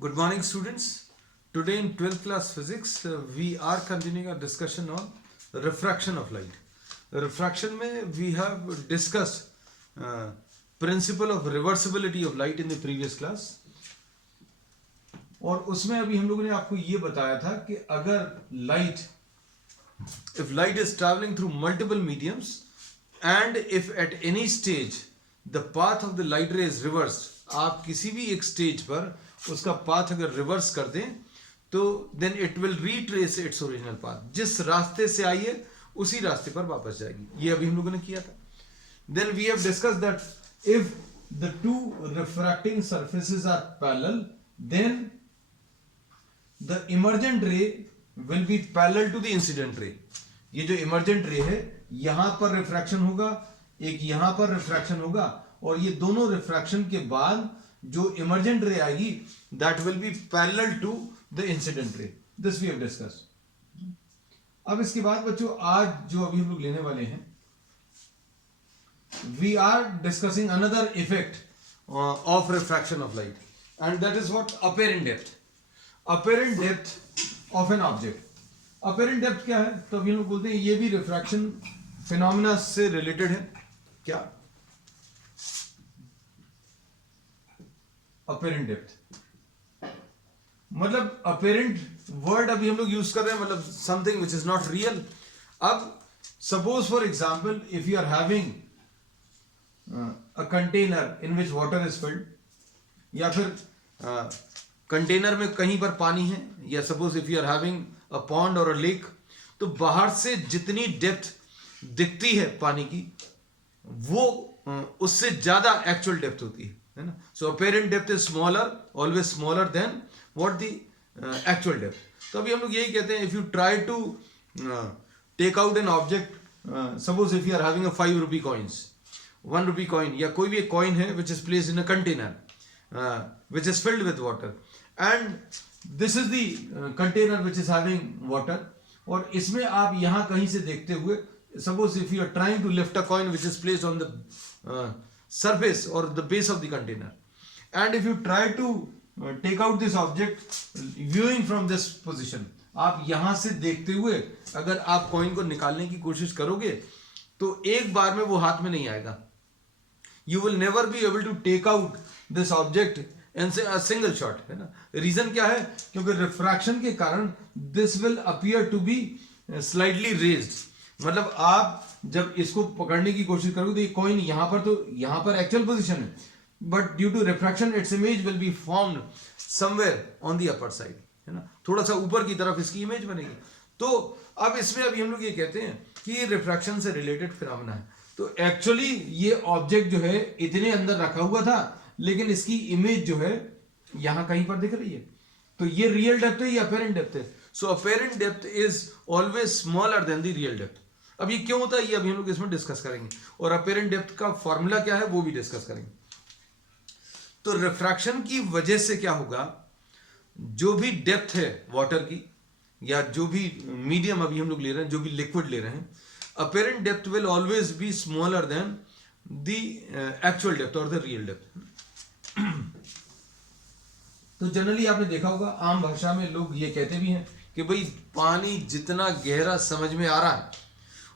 Good morning, students. Today in 12th class physics, we are continuing our discussion on refraction of light. Refraction में we have discussed principle of reversibility of light in the previous class. और उसमें अभी हम लोगों ने आपको ये बताया था कि अगर if light is traveling through multiple mediums and if at any stage the path of the light ray is reversed, आप किसी भी एक स्टेज पर उसका पाथ अगर रिवर्स कर दें तो then it will retrace its original path. जिस रास्ते से आई है उसी रास्ते पर वापस जाएगी. ये अभी हम लोगों ने किया था. Then we have discuss that if the two refracting surfaces are parallel then the emergent ray will be parallel to the incident ray. ये जो इमर्जेंट रे है यहां पर रिफ्रैक्शन होगा, एक यहां पर रिफ्रैक्शन होगा, और ये दोनों रिफ्रैक्शन के बाद जो इमर्जेंट रे आएगी that will be parallel to the incident ray. This we have discussed. अब इसके बाद बच्चों आज जो अभी हम लोग लेने वाले हैं, we are discussing another effect of refraction of light and that is what apparent depth. Apparent depth of an object. Apparent depth क्या है? तो अभी हम लोग बोलते हैं ये भी रिफ्रैक्शन फिनोमेना से रिलेटेड है. क्या अपेरेंट डेप्थ मतलब अपेरेंट वर्ड अभी हम लोग यूज कर रहे हैं, मतलब something which is not real. अब suppose for example if you are having a container in which water is filled, या फिर कंटेनर में कहीं पर पानी है, या suppose if you are having a pond और अ लेक, तो बाहर से जितनी डेप्थ दिखती है पानी की वो उससे ज्यादा एक्चुअल डेप्थ होती है ना. So apparent depth is smaller, always smaller than what the actual depth. तो अभी हम लोग यही कहते हैं if you try to take out an object, suppose if you are having a 5 rupee coins, 1 rupee coin या कोई भी एक कॉइन है which is placed in a container which is filled with water and this is the container which is having water, और इसमें आप यहां कहीं से देखते हुए, suppose if you are trying to lift a coin which is placed on the surface or the base of the container, and if you try to take out this object viewing from this position, आप यहां से देखते हुए अगर आप coin को निकालने की कोशिश करोगे तो एक बार में वो हाथ में नहीं आएगा. You will never be able to take out this object in a single shot, है ना. रीजन क्या है? क्योंकि रिफ्रैक्शन के कारण this will appear to be slightly raised. मतलब आप जब इसको पकड़ने की कोशिश करोगे तो ये कॉइन यहां पर, तो यहां पर एक्चुअल पोजीशन है, but due to refraction its image will be formed somewhere on the upper side, है ना. थोड़ा सा ऊपर की तरफ इसकी इमेज बनेगी. तो अब इसमें अभी हम लोग ये कहते हैं कि ये रिफ्रैक्शन से रिलेटेड फिनोमेना है. तो एक्चुअली ये ऑब्जेक्ट जो है इतने अंदर रखा हुआ था, लेकिन इसकी इमेज जो है यहां कहीं पर दिख रही है. तो ये रियल डेप्थ है, ये अपेरेंट डेप्थ है. So apparent depth is always smaller than the real depth. अब ये क्यों होता है ये अभी हम लोग इसमें डिस्कस करेंगे, और अपेरेंट डेप्थ का फॉर्मूला क्या है वो भी डिस्कस करेंगे. तो रिफ्रैक्शन की वजह से क्या होगा, जो भी डेप्थ है वाटर की या जो भी मीडियम अभी हम लोग ले रहे हैं, जो भी लिक्विड ले रहे हैं, apparent depth will always be smaller than the actual depth और द रियल डेप्थ. तो जनरली आपने देखा होगा आम भाषा में लोग ये कहते भी हैं कि भाई पानी जितना गहरा समझ में आ रहा है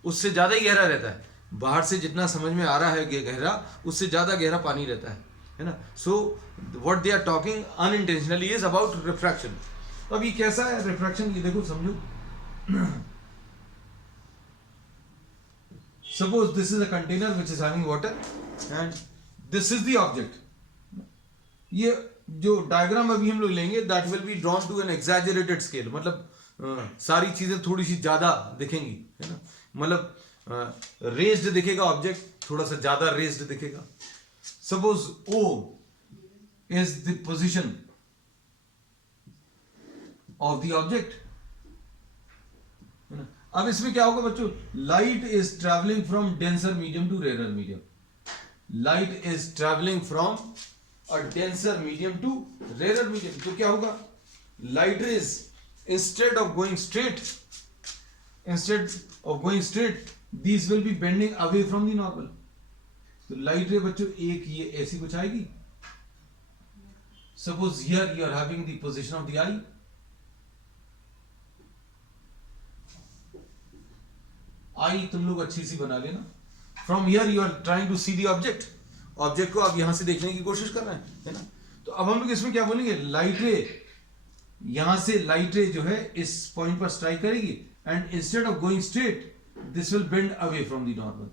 उससे ज्यादा ही गहरा रहता है. बाहर से जितना समझ में आ रहा है गहरा, उससे ज्यादा गहरा पानी रहता है ना. So what they are talking unintentionally is about refraction. तो अब ये कैसा है रिफ्रैक्शन, ये देखो समझो. Suppose this is a container which is having water and this is the object. ये जो डायग्राम अभी हम लोग लेंगे that will be drawn to an exaggerated scale. मतलब सारी चीजें थोड़ी सी ज्यादा दिखेंगी, है ना. मतलब रेज्ड दिखेगा ऑब्जेक्ट, थोड़ा सा ज्यादा रेज्ड दिखेगा. Suppose O is the position of the object. अब इसमें क्या होगा बच्चों, light is travelling from denser medium to rare medium. Light is travelling from a denser medium to rare medium. तो क्या होगा, light rays instead of going straight these will be bending away from the normal. तो light रे बच्चों एक ये ऐसी कुछ आएगी, Suppose here you are having the position of the eye. आई तुम लोग अच्छी सी बना लेना. From here you are trying to see the object. Object को आप यहां से देखने की कोशिश कर रहे हैं, है ना. तो अब हम लोग इसमें क्या बोलेंगे, लाइट रे यहां से लाइट रे जो है इस पॉइंट पर स्ट्राइक करेगी and instead of going straight this will bend away from the normal.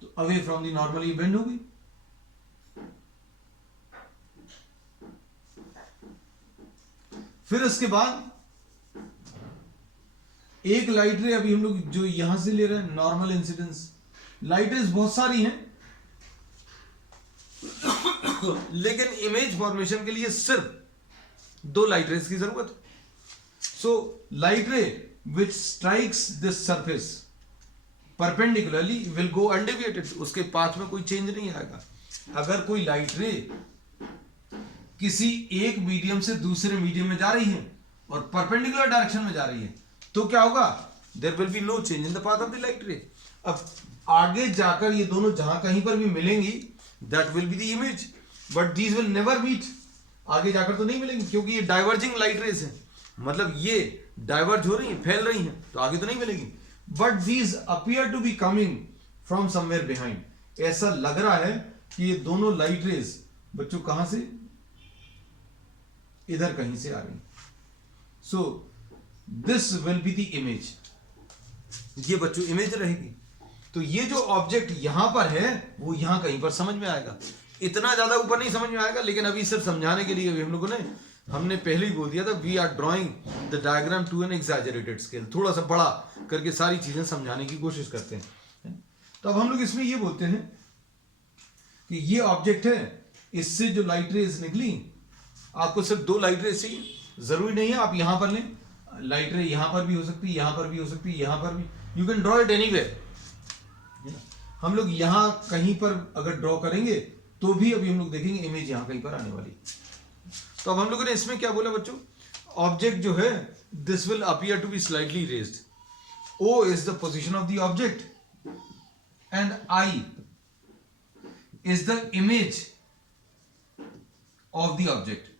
तो अवे फ्रॉम द नॉर्मल ये बेंड होगी. फिर उसके बाद एक लाइट रे अभी हम लोग जो यहां से ले रहे हैं नॉर्मल इंसिडेंस. लाइट रेज बहुत सारी हैं लेकिन इमेज फॉर्मेशन के लिए सिर्फ 2 लाइट रेज की जरूरत है. सो लाइट रे विच strikes this surface perpendicularly will go undeviated. उसके पाथ में कोई चेंज नहीं आएगा. अगर कोई लाइट रे किसी एक मीडियम से दूसरे मीडियम में जा रही है और परपेंडिकुलर डायरेक्शन में जा रही है तो क्या होगा, there will be no change in the path of the light ray. अब आगे जाकर ये दोनों जहां कहीं पर भी मिलेंगी that will be the image, but these will never meet. आगे जाकर तो नहीं मिलेंगी क्योंकि ये डाइवर्जिंग लाइट रेज है. मतलब ये डाइवर्ज हो रही है, फैल रही हैं, तो आगे तो नहीं मिलेगी. But these appear to be coming from somewhere behind. ऐसा लग रहा है कि ये दोनों लाइट रेज बच्चों कहां से, इधर कहीं से आ रही. So this will be the image. ये बच्चों इमेज रहेगी. तो ये जो ऑब्जेक्ट यहां पर है वो यहां कहीं पर समझ में आएगा. इतना ज्यादा ऊपर नहीं समझ में आएगा, लेकिन अभी सिर्फ समझाने के लिए हम लोगों ने हमने पहले ही बोल दिया था we are drawing the diagram to an exaggerated scale. थोड़ा सा बड़ा करके सारी चीजें समझाने की कोशिश करते हैं. तो अब हम लोग इसमें ये बोलते हैं कि ये ऑब्जेक्ट है, इससे जो लाइट रेज निकली, आपको सिर्फ 2 लाइट रेज चाहिए. जरूरी नहीं है आप यहां पर लें, लाइट रे यहां पर भी हो सकती है, यहां पर भी हो सकती है, यहां पर भी. You can draw it anywhere. हम लोग यहां कहीं पर अगर ड्रॉ करेंगे तो भी अभी हम लोग देखेंगे इमेज यहां कहीं पर आने वाली. तो अब हम लोगों ने इसमें क्या बोला बच्चों, ऑब्जेक्ट जो है this will appear to be slightly raised. O is the position of the object and I is the image of the object.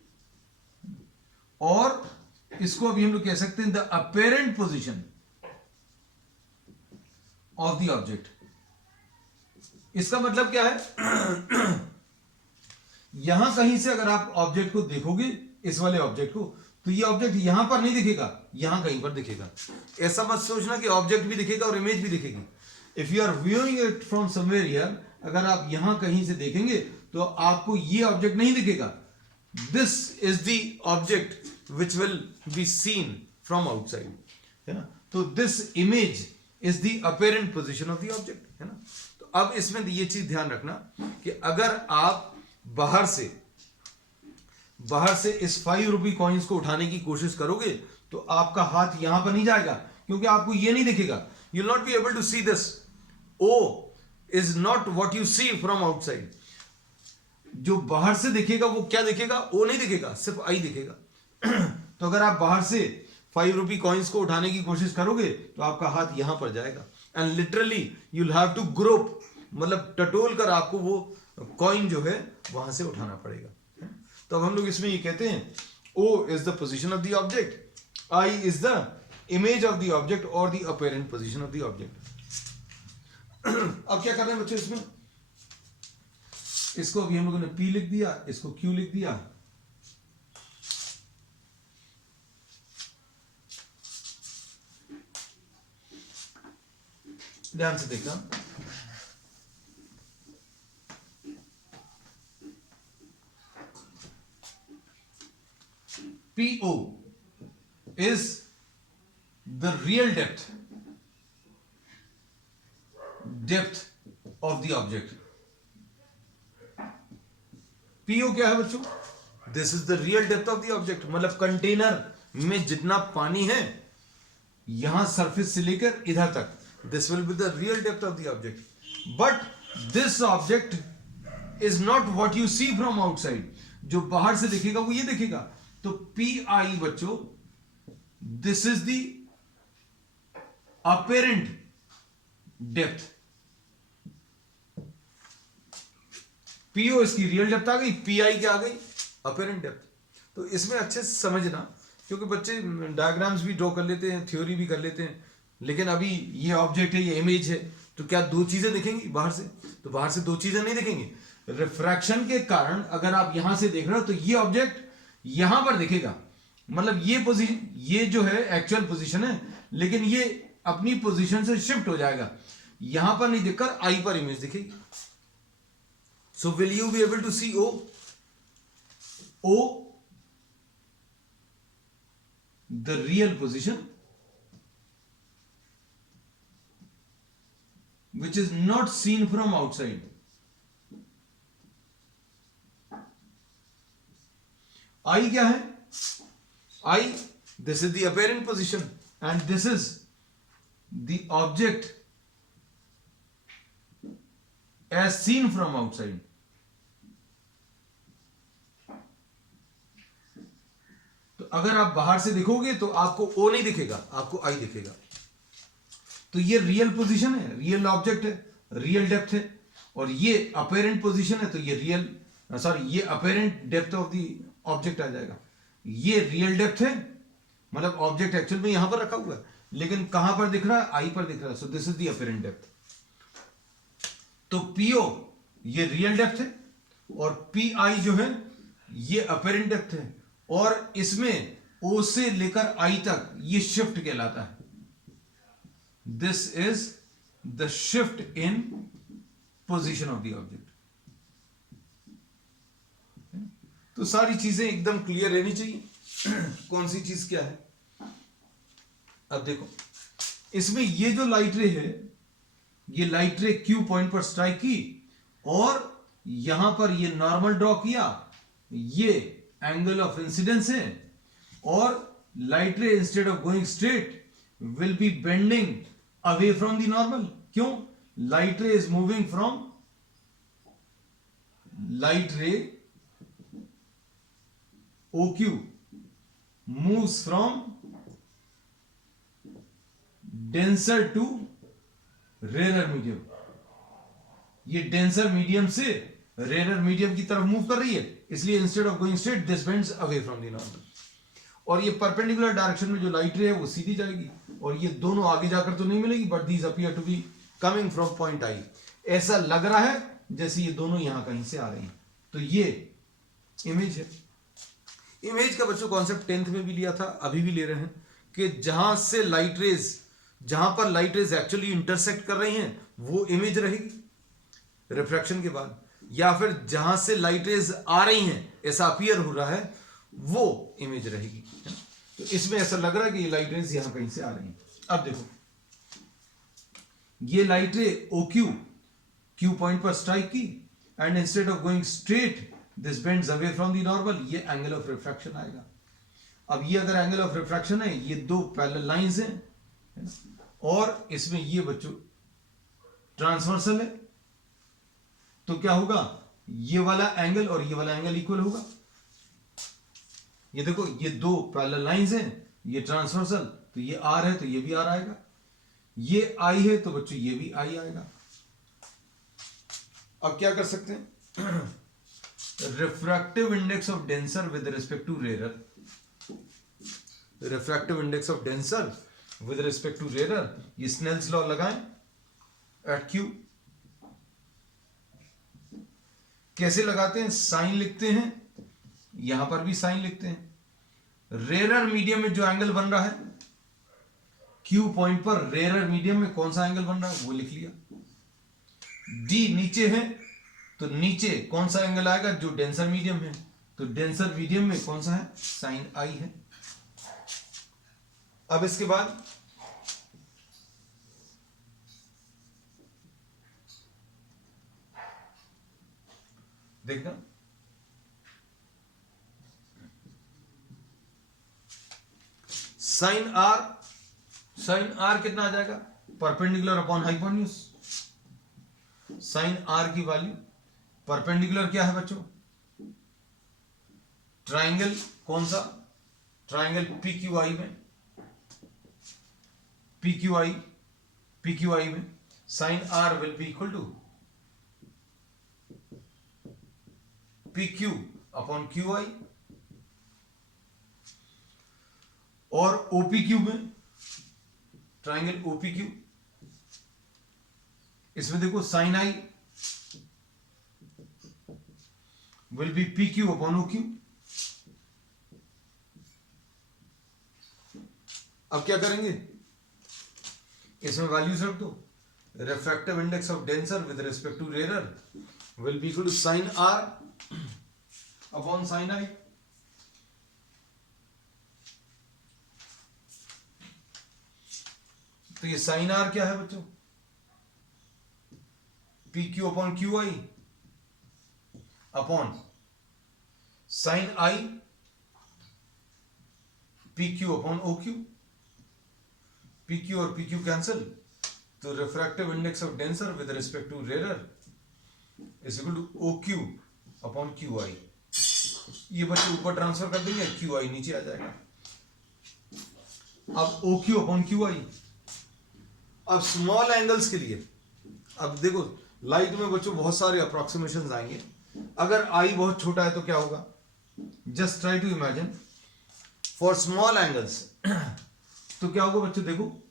और इसको अभी हम लोग कह सकते हैं the apparent position of the object. इसका मतलब क्या है यहां कहीं से अगर आप ऑब्जेक्ट को देखोगे, इस वाले ऑब्जेक्ट को, तो ये ऑब्जेक्ट यहां पर नहीं दिखेगा, यहां कहीं पर दिखेगा. ऐसा मत सोचना कि ऑब्जेक्ट भी दिखेगा और इमेज भी दिखेगी. If you are viewing it from somewhere here, अगर आप यहां कहीं से देखेंगे तो आपको ये ऑब्जेक्ट नहीं दिखेगा. This is the object which will be seen from outside, है ना. तो this image is the apparent position of the object, है ना. तो अब इसमें ये चीज ध्यान रखना कि अगर आप बाहर से इस 5 रुपी कॉइन्स को उठाने की कोशिश करोगे तो आपका हाथ यहां पर नहीं जाएगा क्योंकि आपको ये नहीं दिखेगा. You will not be able to see this. O is not what you see from outside. जो बाहर से दिखेगा वो क्या दिखेगा, ओ नहीं दिखेगा, सिर्फ आई दिखेगा. तो अगर आप बाहर से 5 रुपी कॉइन्स को उठाने की कोशिश करोगे तो आपका हाथ यहां पर जाएगा and literally you will have to grope, मतलब टटोल कर आपको वो कॉइन जो है वहां से उठाना पड़ेगा. तो अब हम लोग इसमें ये कहते हैं O is the position of the object, I is the image of the object और the apparent position of the object. अब क्या कर रहे हैं बच्चों इसमें, इसको अभी हम लोगों ने P लिख दिया, इसको Q लिख दिया. ध्यान से देखना, PO is the real depth of the object. PO क्या है बच्चों, this is the real depth of the object. मतलब कंटेनर में जितना पानी है यहां सरफेस से लेकर इधर तक, this will be the real depth of the object. But this object is not what you see from outside. जो बाहर से दिखेगा वो ये दिखेगा. तो PI बच्चों this is the apparent depth. PO इसकी रियल डेप्थ आ गई, PI क्या आ गई, apparent depth. तो इसमें अच्छे से समझना, क्योंकि बच्चे डायग्राम्स भी ड्रॉ कर लेते हैं, थ्योरी भी कर लेते हैं, लेकिन अभी ये ऑब्जेक्ट है, ये इमेज है, तो क्या दो चीजें दिखेंगी बाहर से? तो बाहर से दो चीजें नहीं दिखेंगी। रिफ्रैक्शन के कारण अगर आप यहां से देख रहे हो तो ये ऑब्जेक्ट यहां पर दिखेगा, मतलब ये पोजीशन, ये जो है एक्चुअल पोजीशन है, लेकिन ये अपनी पोजीशन से शिफ्ट हो जाएगा, यहां पर नहीं दिखकर आई पर इमेज दिखेगी। So will you be able to see O? O, the real position, which is not seen from outside. I क्या है? I, this is the apparent position and this is the object as seen from outside. तो अगर आप बाहर से दिखोगे तो आपको ओ नहीं दिखेगा, आपको आई दिखेगा। तो ये रियल पोजीशन है, रियल ऑब्जेक्ट है, रियल डेप्थ है, और ये अपेरेंट पोजीशन है, तो ये रियल, सॉरी, ये apparent depth of the object आ जाएगा। ये रियल डेप्थ है, मतलब ऑब्जेक्ट एक्चुअल में यहां पर रखा हुआ है, लेकिन कहां पर दिख रहा है? आई पर दिख रहा है। So this is the apparent depth. तो पीओ ये रियल डेप्थ है, और पी आई जो है ये अपेरेंट डेप्थ है, और इसमें ओ से लेकर आई तक ये शिफ्ट कहलाता है। This is the shift in position of the object. तो सारी चीजें एकदम क्लियर रहनी चाहिए कौन सी चीज क्या है। अब देखो, इसमें ये जो लाइट रे है, ये लाइट रे क्यू पॉइंट पर स्ट्राइक की, और यहां पर ये नॉर्मल ड्रॉ किया, ये एंगल ऑफ इंसिडेंस है, और light ray instead of going straight will be bending away from the normal. क्यों? Light ray is moving from, light ray OQ moves from denser to rarer medium। ये denser medium से rarer medium की तरफ move कर रही है, इसलिए instead of going straight this bends away from the normal. और ये परपेंडिकुलर डायरेक्शन में जो लाइट रे है वो सीधी जाएगी, और ये दोनों आगे जाकर तो नहीं मिलेगी, but these appear to be coming from point I. ऐसा लग रहा है जैसे ये दोनों यहां कहीं से आ रही हैं। तो ये इमेज है। इमेज का बच्चों कॉन्सेप्ट 10th में भी लिया था, अभी भी ले रहे हैं, कि जहां से लाइट रेज, जहां पर लाइट रेज एक्चुअली इंटरसेक्ट कर रही हैं वो इमेज रहेगी रिफ्रैक्शन के बाद, या फिर जहां से लाइट रेज आ रही हैं ऐसा अपीयर हो रहा है वो इमेज रहेगी। तो इसमें ऐसा लग रहा है कि ये लाइट रेज यहां कहीं से आ रही हैं। अब देखो, ये light ray OQ Q point पर स्ट्राइक की, and instead of going straight this bends away from the normal, ये एंगल ऑफ रिफ्रैक्शन आएगा। अब ये अगर एंगल ऑफ रिफ्रैक्शन है, ये दो पैरेलल लाइंस हैं, और इसमें ये बच्चों ट्रांसवर्सल है, तो क्या होगा? ये वाला एंगल और ये वाला एंगल इक्वल होगा। ये देखो, ये दो पैरेलल लाइंस हैं, ये ट्रांसवर्सल, तो ये R है तो ये भी R आएगा, ये I है तो बच्चों ये भी I आएगा। अब क्या कर सकते हैं? Refractive index of denser with respect to rarer, refractive index of denser with respect to rarer, ये स्नेल्स लॉ लगाएं एट Q। कैसे लगाते हैं? साइन लिखते हैं, यहां पर भी साइन लिखते हैं। रेरर मीडियम में जो एंगल बन रहा है Q पॉइंट पर, रेरर मीडियम में कौन सा एंगल बन रहा है वो लिख लिया। D नीचे है तो नीचे कौन सा एंगल आएगा? जो डेंसर मीडियम है, तो डेंसर मीडियम में कौन सा है? साइन I है। अब इसके बाद देखना, साइन R कितना आ जाएगा? Perpendicular upon hypotenuse. Sine R की वैल्यू, परपेंडिकुलर क्या है बच्चों? ट्राइंगल, कौन सा? ट्राइंगल PQI में, PQI में sine R will be equal to PQ upon QI। और OPQ में, ट्राइंगल OPQ, इसमें देखो sine I will be PQ upon OQ। अब क्या करेंगे, इसमें वैल्यूज रख दो। Refractive index of denser with respect to rare will be equal to sine R upon sine I। तो ये साइन R क्या है बच्चों, PQ upon QI upon sine I PQ upon OQ। PQ और PQ कैंसिल, तो refractive index of denser with respect to rare is equal to OQ upon QI। ये बच्चे ऊपर ट्रांसफर कर देंगे, QI नीचे आ जाएगा। अब OQ अपॉन QI। अब स्मॉल एंगल्स के लिए, अब देखो लाइट में बच्चों बहुत सारे अप्रोक्सीमेशंस आएंगे। अगर I बहुत छोटा है तो क्या होगा, just try to imagine for small angles. तो क्या होगा बच्चों, देखो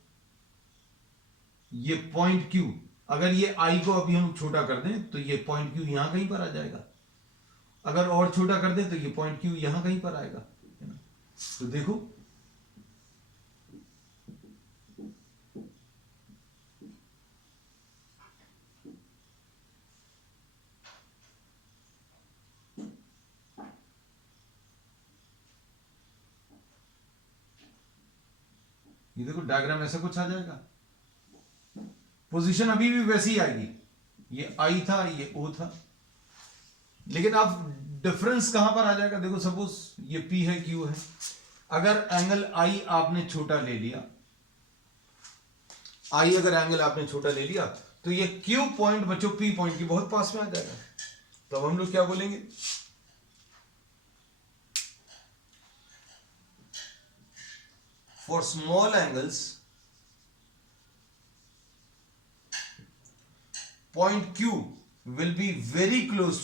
ये पॉइंट Q, अगर ये I को अभी हम छोटा कर दें तो ये पॉइंट Q यहां कहीं पर आ जाएगा। अगर और छोटा कर दें तो ये पॉइंट Q यहां कहीं पर आएगा, है ना। तो देखो ये देखो डायग्राम ऐसा कुछ आ जाएगा। पोजीशन अभी भी वैसी ही आएगी, ये I था, ये O था, लेकिन अब डिफरेंस कहां पर आ जाएगा। देखो सपोज ये P है, Q है। अगर एंगल I आपने छोटा ले लिया, I अगर एंगल आपने छोटा ले लिया तो ये Q पॉइंट बच्चों P पॉइंट की बहुत पास में आ जाएगा। तो अब हम लोग क्या बोलेंगे, for small angles point Q will be very close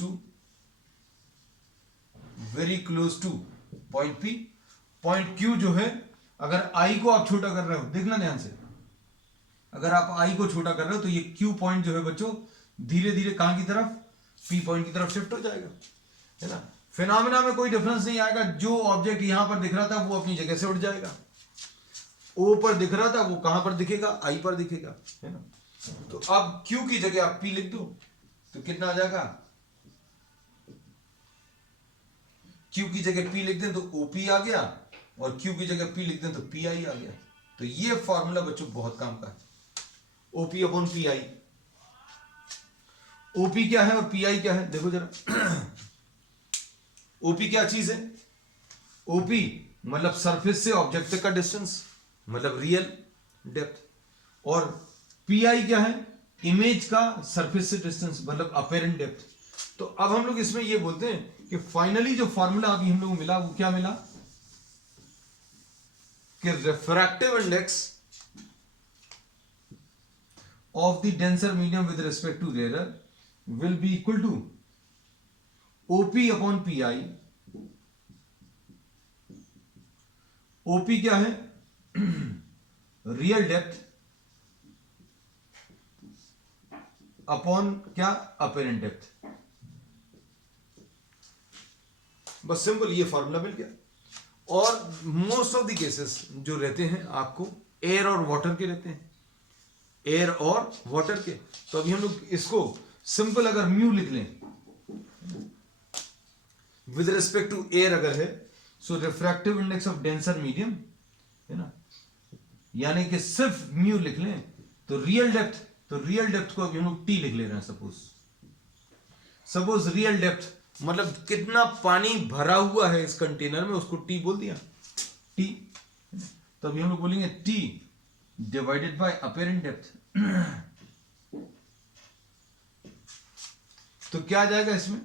to point P। point Q जो है, अगर I को आप छोटा कर रहे हो, देखना ध्यान से, अगर आप I को छोटा कर रहे हो तो ये Q पॉइंट जो है बच्चों धीरे धीरे कहां की तरफ, P पॉइंट की तरफ शिफ्ट हो जाएगा, है ना। फिनोमेना में कोई डिफरेंस नहीं आएगा। जो ऑब्जेक्ट यहां पर दिख रहा था वो अपनी जगह से उठ जाएगा। O पर दिख रहा था वो कहां पर दिखेगा, I पर दिखेगा, है ना। तो अब Q की जगह आप P लिख दो तो कितना आ जाएगा, Q की जगह P लिख दें तो OP आ गया, और Q की जगह P लिख दें तो PI आ गया। तो ये फॉर्मूला बच्चों बहुत काम का है, OP अपॉन PI। OP क्या है और PI क्या है, देखो जरा। OP क्या चीज है, OP मतलब सरफेस से ऑब्जेक्ट तक का डिस्टेंस, मतलब रियल डेप्थ, और PI क्या है, इमेज का सरफेस से डिस्टेंस, मतलब अपेरेंट डेप्थ। तो अब हम लोग इसमें ये बोलते हैं कि फाइनली जो फॉर्मूला अभी हम लोग को मिला वो क्या मिला, कि refractive index of the denser medium with respect to rare will be equal to OP upon PI। OP क्या है, रियल डेप्थ अपॉन क्या, अपेरेंट डेप्थ। बस सिंपल ये फॉर्मूला मिल गया। और मोस्ट ऑफ द केसेस जो रहते हैं आपको एयर और वाटर के रहते हैं, एयर और वाटर के। तो अभी हम लोग इसको सिंपल अगर म्यू लिख लें विद रिस्पेक्ट टू एयर अगर है, so refractive index of denser medium, है ना, यानी कि सिर्फ म्यू लिख लें तो रियल डेप्थ को अभी हम लोग T लिख ले रहे हैं। सपोज रियल डेप्थ मतलब कितना पानी भरा हुआ है इस कंटेनर में, उसको T बोल दिया, T। तो अभी हम लोग बोलेंगे T divided bye apparent depth. तो क्या आ जाएगा इसमें,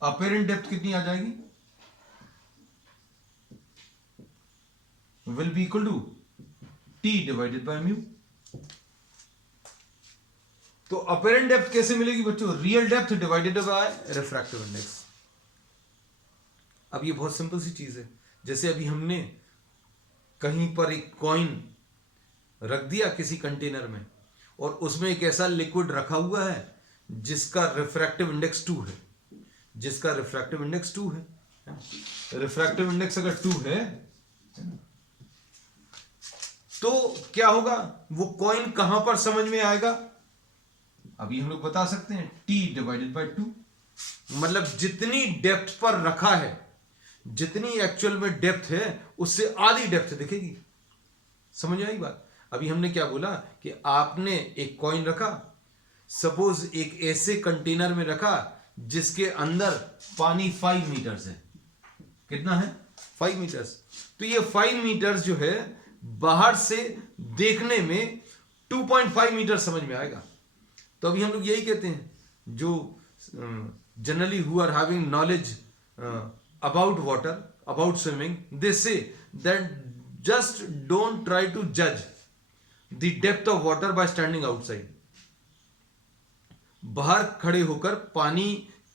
अपेरेंट डेप्थ कितनी आ जाएगी, will be equal to T divided by mu. तो अपेरेंट डेप्थ कैसे मिलेगी बच्चों, real depth divided by refractive index. अब ये बहुत सिंपल सी चीज है, जैसे अभी हमने कहीं पर एक कॉइन रख दिया किसी कंटेनर में और उसमें एक ऐसा लिक्विड रखा हुआ है जिसका रिफ्रैक्टिव इंडेक्स 2 है, जिसका रिफ्रैक्टिव इंडेक्स 2 है, रिफ्रैक्टिव इंडेक्स अगर 2 है तो क्या होगा, वो कॉइन कहां पर समझ में आएगा, अभी हम लोग बता सकते हैं T डिवाइडेड बाय 2, मतलब जितनी डेप्थ पर रखा है, जितनी एक्चुअल में डेप्थ है उससे आधी डेप्थ दिखेगी। समझ में आई बात। अभी हमने क्या बोला कि आपने एक कॉइन रखा, सपोज एक ऐसे कंटेनर में रखा जिसके अंदर पानी 5 मीटर्स है, कितना है 5 मीटर्स, तो ये 5 मीटर्स जो है बाहर से देखने में 2.5 मीटर समझ में आएगा। तो अभी हम लोग यही कहते हैं, जो generally who are having knowledge about water, about swimming, they say that just don't try to judge the depth of water by standing outside. बाहर खड़े होकर पानी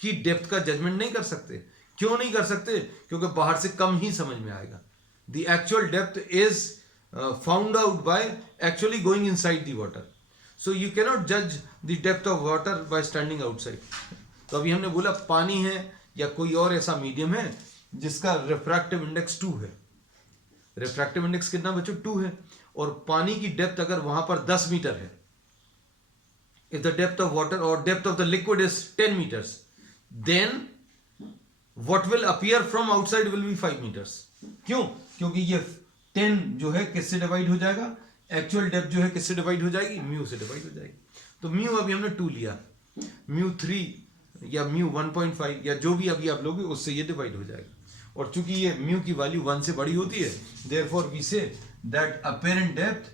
की डेप्थ का जजमेंट नहीं कर सकते। क्यों नहीं कर सकते? क्योंकि बाहर से कम ही समझ में आएगा। The actual depth is found out by actually going inside the water. So you cannot judge the depth of water by standing outside. तो अभी हमने बोला पानी है या कोई और ऐसा मीडियम है जिसका रिफ्रैक्टिव इंडेक्स 2 है। रिफ्रैक्टिव इंडेक्स कितना बच्चों 2 है, और पानी की डेप्थ अगर वहां पर 10 मीटर है, if the depth of water और depth of the liquid is 10 metres, then what will appear from outside will be 5 metres. क्यों? क्योंकि ये 10 जो है किससे डिवाइड हो जाएगा, एक्चुअल डेप्थ जो है किससे डिवाइड हो जाएगी, म्यू से डिवाइड हो जाएगी। तो म्यू अभी हमने 2 लिया, म्यू 3 या म्यू 1.5 या जो भी अभी आप लोगे उससे ये डिवाइड हो जाएगा। और चूंकि ये म्यू की वैल्यू 1 से बड़ी होती है, therefore we say that apparent depth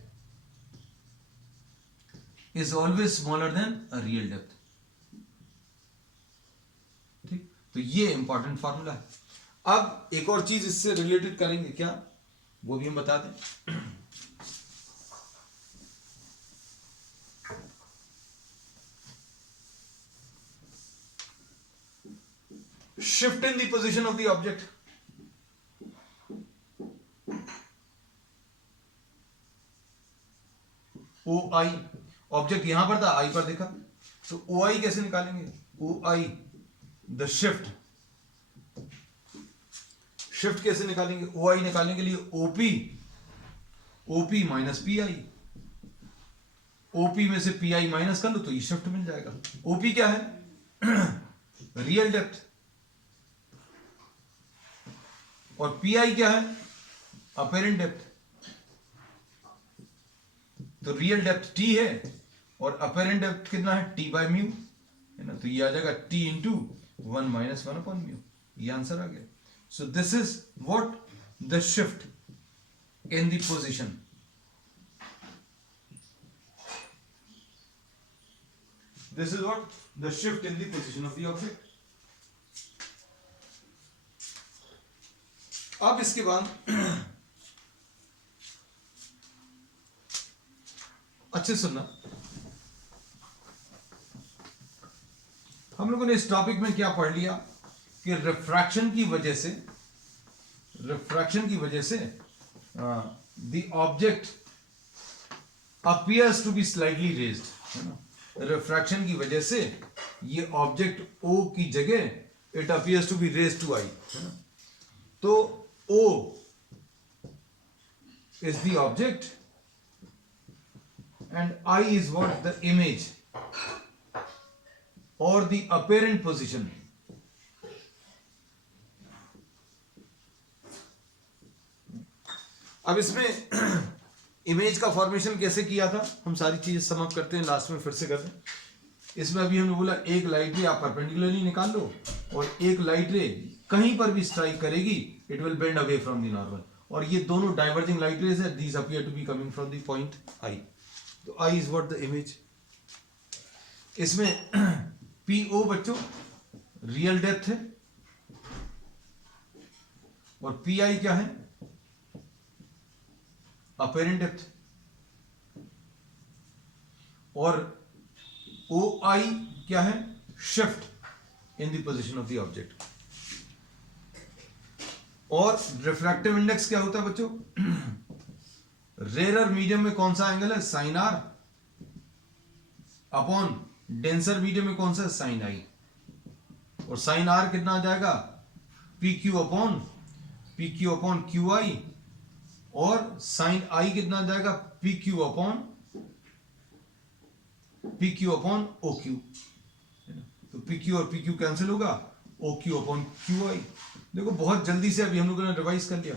is always smaller than a real depth. ठीक, तो ये इंपॉर्टेंट फॉर्मूला है। अब एक और चीज इससे रिलेटेड करेंगे क्या, वो भी हम बता दें। Shift in the position of the object. OI, object यहां पर था, आई पर देखा, तो OI कैसे निकालेंगे, OI द शिफ्ट, शिफ्ट कैसे निकालेंगे, OI निकालने के लिए OP माइनस PI, OP में से PI माइनस कर लो तो ये शिफ्ट मिल जाएगा। OP क्या है, रियल डेप्थ, और PI क्या है, अपेरेंट डेप्थ। तो रियल डेप्थ T है और अपेरेंट डेप्थ कितना है, T बाय म्यू है ना, तो ये आ जाएगा T into 1 minus 1 upon mu, ये आंसर आ गया। So this is what the shift in the position, this is what the shift in the position of the object. अब इसके बाद अच्छे सुनना, हम लोगों ने इस टॉपिक में क्या पढ़ लिया कि रिफ्रैक्शन की वजह से the object appears to be slightly raised, है ना। रिफ्रैक्शन की वजह से ये ऑब्जेक्ट O की जगह it appears to be raised to I, है ना। तो O is the object and I is what, the image or the apparent position. अब इसमें इमेज का फॉर्मेशन कैसे किया था, हम सारी चीजें समाप्त करते हैं, लास्ट में फिर से करते हैं। इसमें अभी हमने बोला एक लाइट रे आप परपेंडिकुलरली निकाल लो, और एक लाइट रे कहीं पर भी स्ट्राइक करेगी it will bend away from the normal, और ये दोनों डाइवर्जिंग लाइट रेज है, these appear to be coming from the point I. तो I is what the image. इसमें PO बच्चों रियल डेप्थ है, और PI क्या है, अपेरेंट डेप्थ, और OI क्या है, shift in the position of the object. और रिफ्रैक्टिव इंडेक्स क्या होता है बच्चों, रेयर मीडियम में कौन सा एंगल है? Sine R upon denser medium में कौन सा? Sine I. और साइन आर कितना आ जाएगा? P Q upon Q I, और साइन आई कितना आ जाएगा? P Q upon O Q. तो पी क्यू और पी क्यू कैंसिल होगा, O Q upon Q I. देखो बहुत जल्दी से अभी हम लोगों ने रिवाइज कर लिया।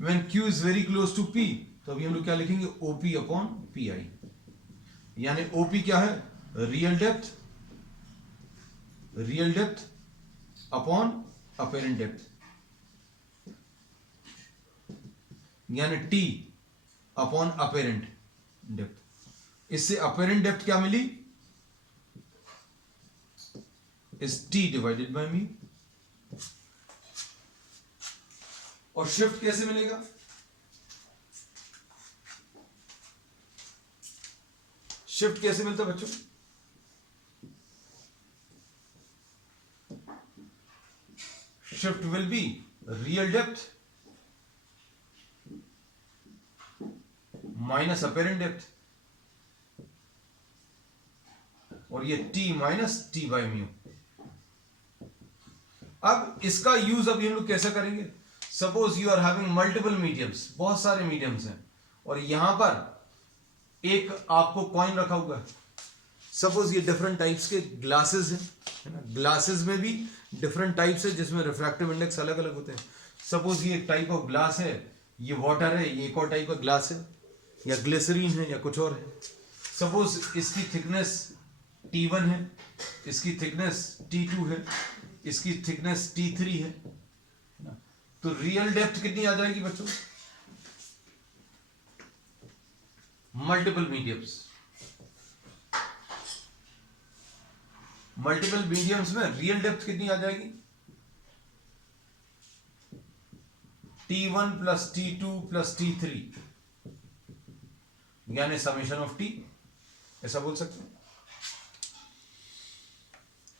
When Q is very close to P, तो अभी हम लोग क्या लिखेंगे? OP upon P I. यानी ओपी क्या है? Real depth upon apparent depth, यानी टी अपॉन अपेरेंट डेप्थ। इससे अपेरेंट डेप्थ क्या मिली? Is T divided by mu. और शिफ्ट कैसे मिलेगा? शिफ्ट कैसे मिलता है बच्चों? Shift will be real depth minus apparent depth, और ये T minus T by mu. अब इसका यूज अभी हम लोग कैसे करेंगे? Suppose you are having multiple mediums, बहुत सारे मीडियम्स हैं, और यहां पर एक आपको कॉइन रखा हुआ है। सपोज ये डिफरेंट टाइप्स के ग्लासेस हैं, है ना? ग्लासेस में भी डिफरेंट टाइप्स है जिसमें रिफ्रैक्टिव इंडेक्स अलग अलग होते हैं। सपोज ये एक टाइप ऑफ ग्लास है, ये वाटर है, ये एक और टाइप का ग्लास है, या ग्लिसरीन है, या कुछ और है। सपोज इसकी थिकनेस T1 है, इसकी थिकनेस T2 है, इसकी थिकनेस T3 है। तो रियल डेप्थ कितनी आ जाएगी बच्चों? मल्टीपल मीडियम्स में रियल डेप्थ कितनी आ जाएगी? T1 plus T2 plus T3, यानी समेशन ऑफ T, ऐसा बोल सकते हैं।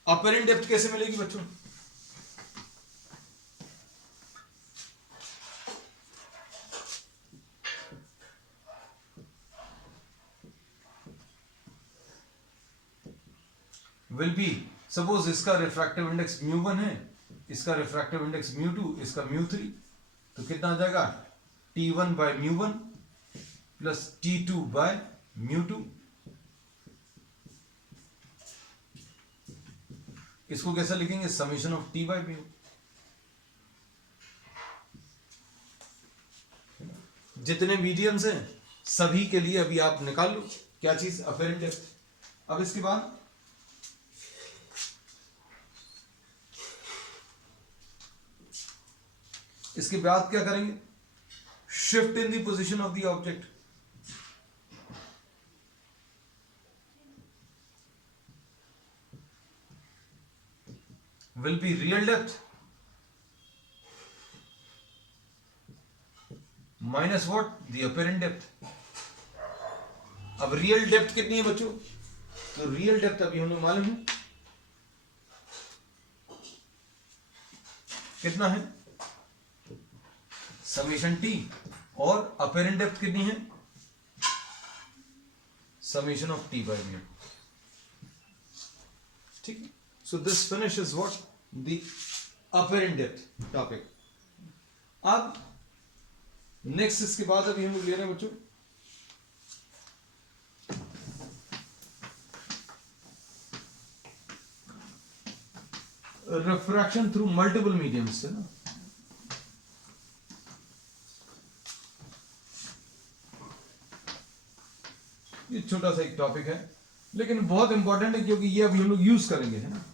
अपेरेंट डेप्थ कैसे मिलेगी बच्चों? विल बी, सपोज इसका रिफ्रैक्टिव इंडेक्स μ1 है, इसका रिफ्रैक्टिव इंडेक्स μ2, इसका μ3, तो कितना आ जाएगा? T1 bye μ1 plus T2 bye μ2। इसको कैसा लिखेंगे? Summation of T by mu. जितने मीडियम्स हैं सभी के लिए अभी आप निकाल लो क्या चीज? Apparent depth. अब इसके बाद क्या करेंगे? Shift in the position of the object. Will be real depth minus what? The apparent depth. अब रियल डेप्थ कितनी है बच्चों? तो रियल डेप्थ अभी हमें मालूम है कितना है? Summation T. और अपेरेंट डेप्थ कितनी है? Summation of T by mu. ठीक है। So this finishes what? The apparent depth topic. अब नेक्स्ट इसके बाद अभी हम लोग ले रहे हैं बच्चों रिफ्रैक्शन थ्रू मल्टीपल मीडियम्स, है ना? ये छोटा सा एक टॉपिक है लेकिन बहुत इंपॉर्टेंट है क्योंकि ये अभी हम लोग यूज करेंगे, है ना?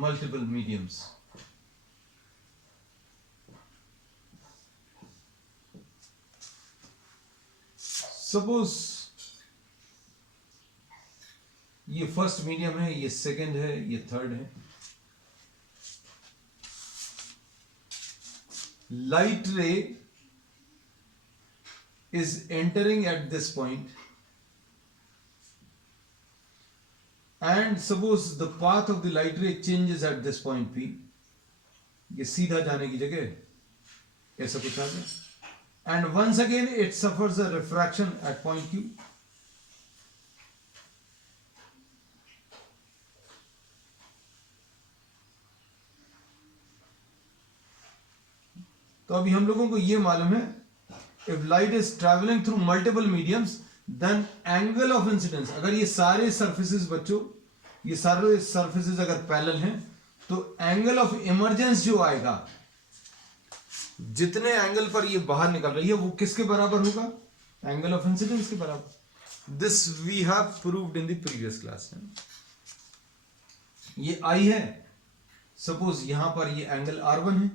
Multiple mediums. सपोज ये फर्स्ट मीडियम है, ये सेकंड है, ये थर्ड है। लाइट रे is entering at this point, and suppose the path of the light ray changes at this point P, ये सीधा जाने की जगह ऐसा कुछ आ गया, and once again it suffers a refraction at point Q. तो अभी हम लोगों को ये मालूम है, if light is traveling through multiple mediums, then angle of incidence, अगर ये सारे surfaces बच्चों, ये सारे surfaces अगर पैरेलल हैं, तो एंगल ऑफ इमरजेंस जो आएगा, जितने एंगल पर ये बाहर निकल रही है वो किसके बराबर होगा? एंगल ऑफ इंसिडेंस के बराबर. This we have proved in the previous class. ये आई है, सपोज यहां पर ये एंगल R1 है,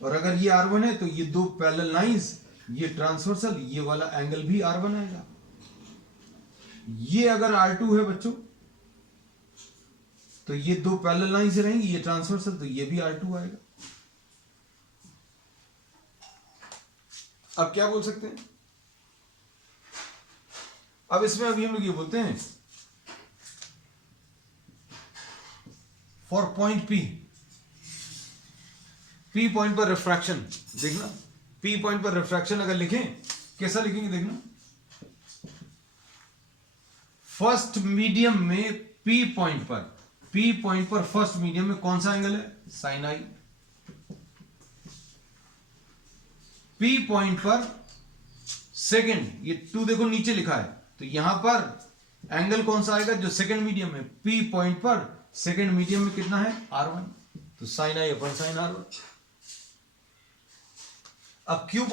और अगर ये R1 है तो ये दो पैरेलल लाइंस, ये ट्रांसवर्सल, ये वाला एंगल भी R1 आएगा. ये अगर R2 है बच्चों, तो ये दो पैरेलल लाइंस रहेंगी, ये ट्रांसवर्सल, तो ये भी R2 आएगा. अब क्या बोल सकते हैं? अब इसमें अभी हम लोग ये बोलते हैं for point P, P point पर रिफ्रैक्शन, देखना P पॉइंट पर रिफ्रैक्शन अगर लिखें, कैसा लिखेंगे देखना. फर्स्ट मीडियम में P पॉइंट पर फर्स्ट मीडियम में कौन सा एंगल है? साइन आई. P पॉइंट पर सेकंड, ये 2 देखो नीचे लिखा है, तो यहां पर एंगल कौन सा आएगा? जो सेकंड मीडियम में. P पॉइंट पर सेकंड मीडियम में कितना है? R1, तो साइन आई अपन साइन R1. अब Q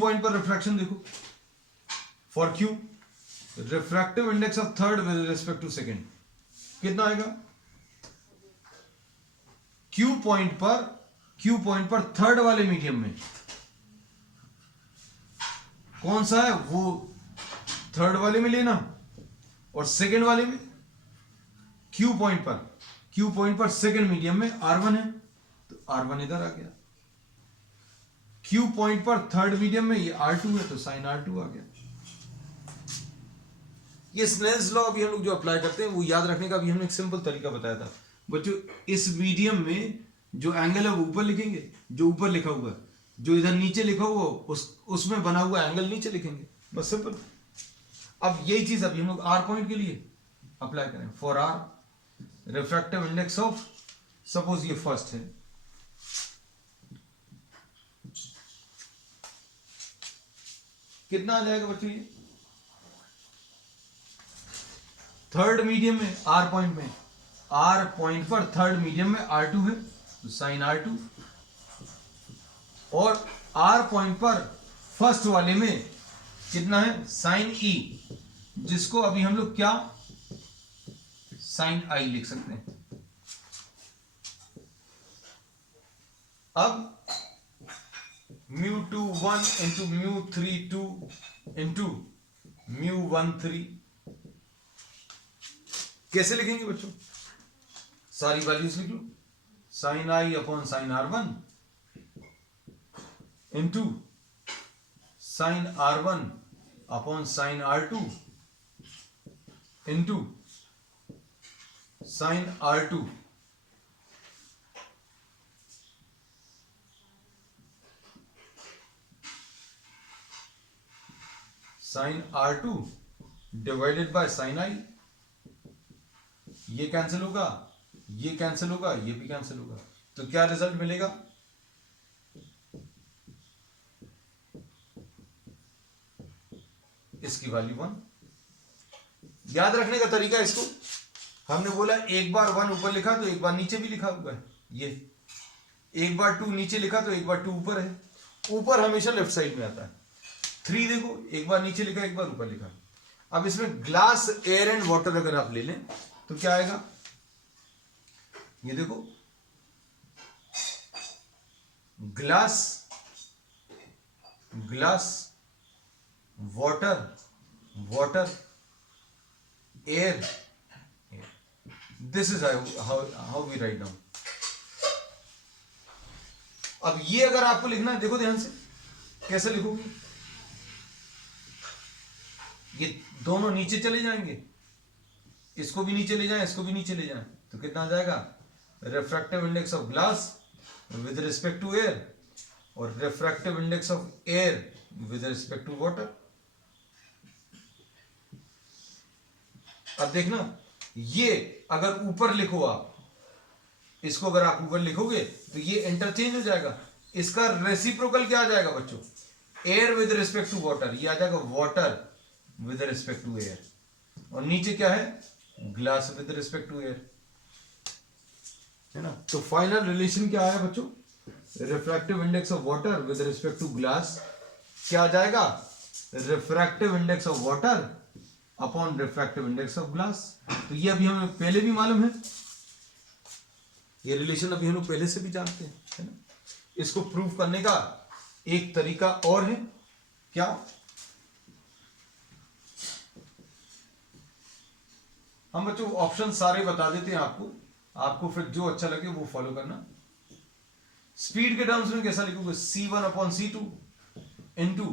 पॉइंट पर रिफ्रैक्शन देखो. For Q, refractive index of third with respect to second कितना आएगा? Q पॉइंट पर थर्ड वाले मीडियम में कौन सा है? वो थर्ड वाले में लेना, और सेकंड वाले में Q पॉइंट पर सेकंड मीडियम में R1 है, तो R1 इधर आ गया. Q पॉइंट पर थर्ड मीडियम में ये R2 है, तो साइन R2 आ गया. ये स्नेल्स लॉ अभी हम लोग जो अप्लाई करते हैं वो याद रखने का भी हमने एक सिंपल तरीका बताया था बच्चों. इस मीडियम में जो एंगल है वो ऊपर लिखेंगे, जो ऊपर लिखा हुआ है, जो इधर नीचे लिखा हुआ उसमें बना हुआ एंगल नीचे लिखेंगे, बस सिंपल. अब यही चीज अभी हम लोग R पॉइंट के लिए अप्लाई करें. For R, refractive index of, suppose ये फर्स्ट है, कितना आ जाएगा बच्चों? ये थर्ड मीडियम में R पॉइंट पर थर्ड मीडियम में R2 है, तो साइन R2, और R पॉइंट पर फर्स्ट वाले में कितना है? साइन E, जिसको अभी हम लोग क्या साइन I लिख सकते हैं. अब μ21 इंटू μ32 इंटू μ13 कैसे लिखेंगे बच्चों? सारी वैल्यूज लिख लो. Sine i upon sine R1 into sine R1 upon sine R2 into sine R2 sine R2 divided by sine i. ये कैंसिल होगा, ये कैंसिल होगा, ये भी कैंसिल होगा, तो क्या रिजल्ट मिलेगा? इसकी वैल्यू 1. याद रखने का तरीका इसको, हमने बोला एक बार 1 ऊपर लिखा तो एक बार नीचे भी लिखा हुआ है. ये एक बार 2 नीचे लिखा तो एक बार 2 ऊपर है. ऊपर हमेशा लेफ्ट साइड में आता है. 3 देखो, एक बार नीचे लिखा एक बार ऊपर लिखा. अब इसमें ग्लास, एयर एंड वाटर अगर आप ले लें तो क्या आएगा? ये देखो, glass, water, air. This is how we write down. अब ये अगर आपको लिखना है, देखो ध्यान से कैसे लिखोगे, ये दोनों नीचे चले जाएंगे, इसको भी नीचे ले जाएं, इसको भी नीचे ले जाएं, तो कितना आ जाएगा, refractive index of glass with respect to air और refractive index of air with respect to water. अब देखना, ये अगर ऊपर लिखो आप, इसको अगर आप ऊपर लिखोगे तो ये इंटरचेंज हो जाएगा, इसका रेसिप्रोकल क्या आ जाएगा बच्चों, air with respect to water, ये आ जाएगा water with respect to air, और नीचे क्या है, glass with respect to air, है ना। तो फाइनल रिलेशन क्या आया बच्चों, refractive index of water with respect to glass क्या आ जाएगा, refractive index of water upon refractive index of glass. तो ये अभी हमें पहले भी मालूम है, ये रिलेशन अभी हम लोग पहले से भी जानते हैं, है ना। इसको प्रूव करने का एक तरीका और है, क्या, हम बच्चों ऑप्शन सारे बता देते हैं आपको, आपको फिर जो अच्छा लगे वो फॉलो करना। स्पीड के टर्म्स में कैसा लिखोगे, c1 upon c2 into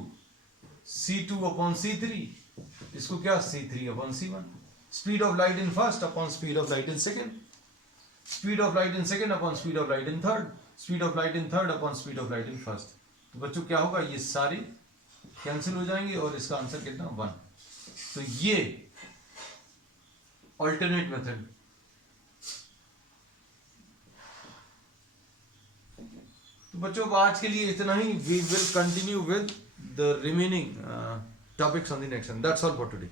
c2 upon c3, इसको क्या, c3 upon c1। Speed of light in first upon speed of light in second, speed of light in second upon speed of light in third, speed of light in third upon speed of light in first. तो बच्चों क्या होगा, ये सारे cancel हो जाएंगे और इसका आंसर कितना, 1। तो ये ऑल्टरनेट मेथड। तो बच्चों अब आज के लिए इतना ही, we will continue with the remaining topics on the next one. That's all for today.